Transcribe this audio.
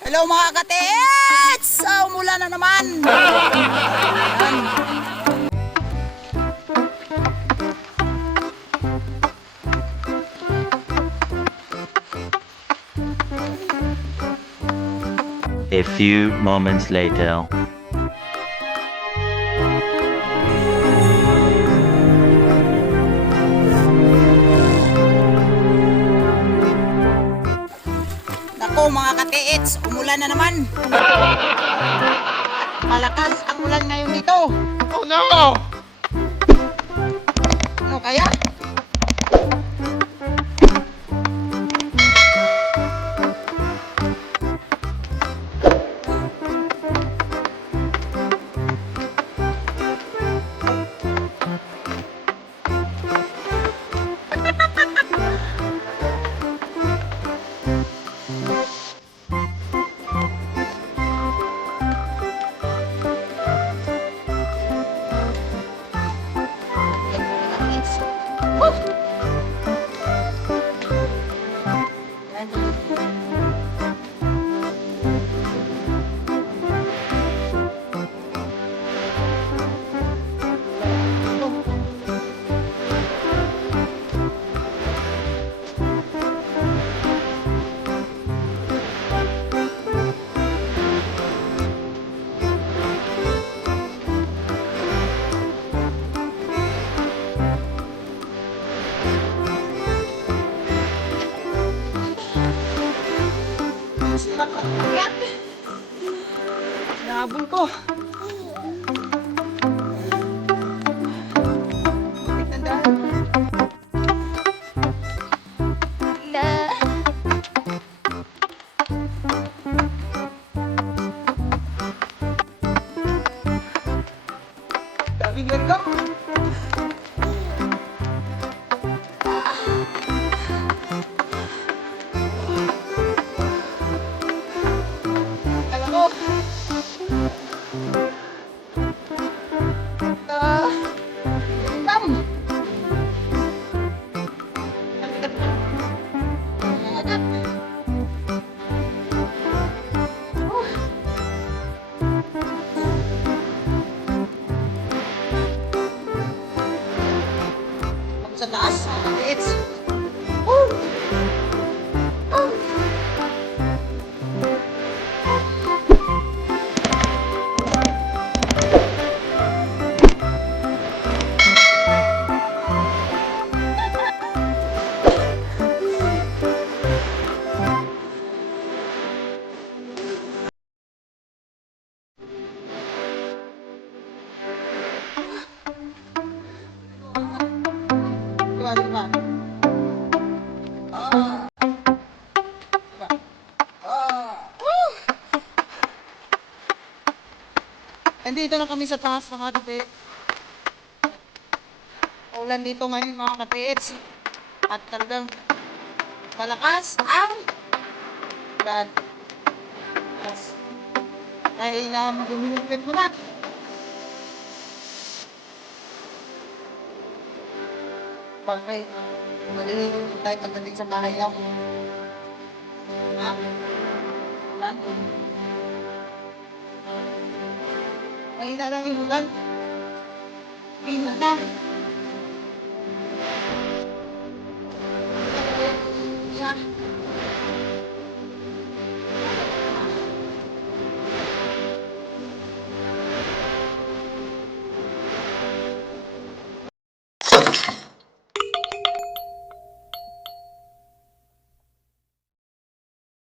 Hello mga katits! Umulan na naman! Ayan. A few moments later. Nako mga katits, umulan na naman! Malakas ang ulan ngayon dito! Oh no! Ano kaya? Nabol ko. Tandaan. Daming langgam. Alam ko. Langgam. Sa taas, it's diba? Andito na kami sa taas mga kati. Ulan dito ngayon mga katits. At talagang malakas ang ulan. Dahil na mag-umulipin ko na. Bakit? Malilito tayo pagdating sa bahay lang. Ha? Ulan? Mahina lang yung ulan. Mahina na.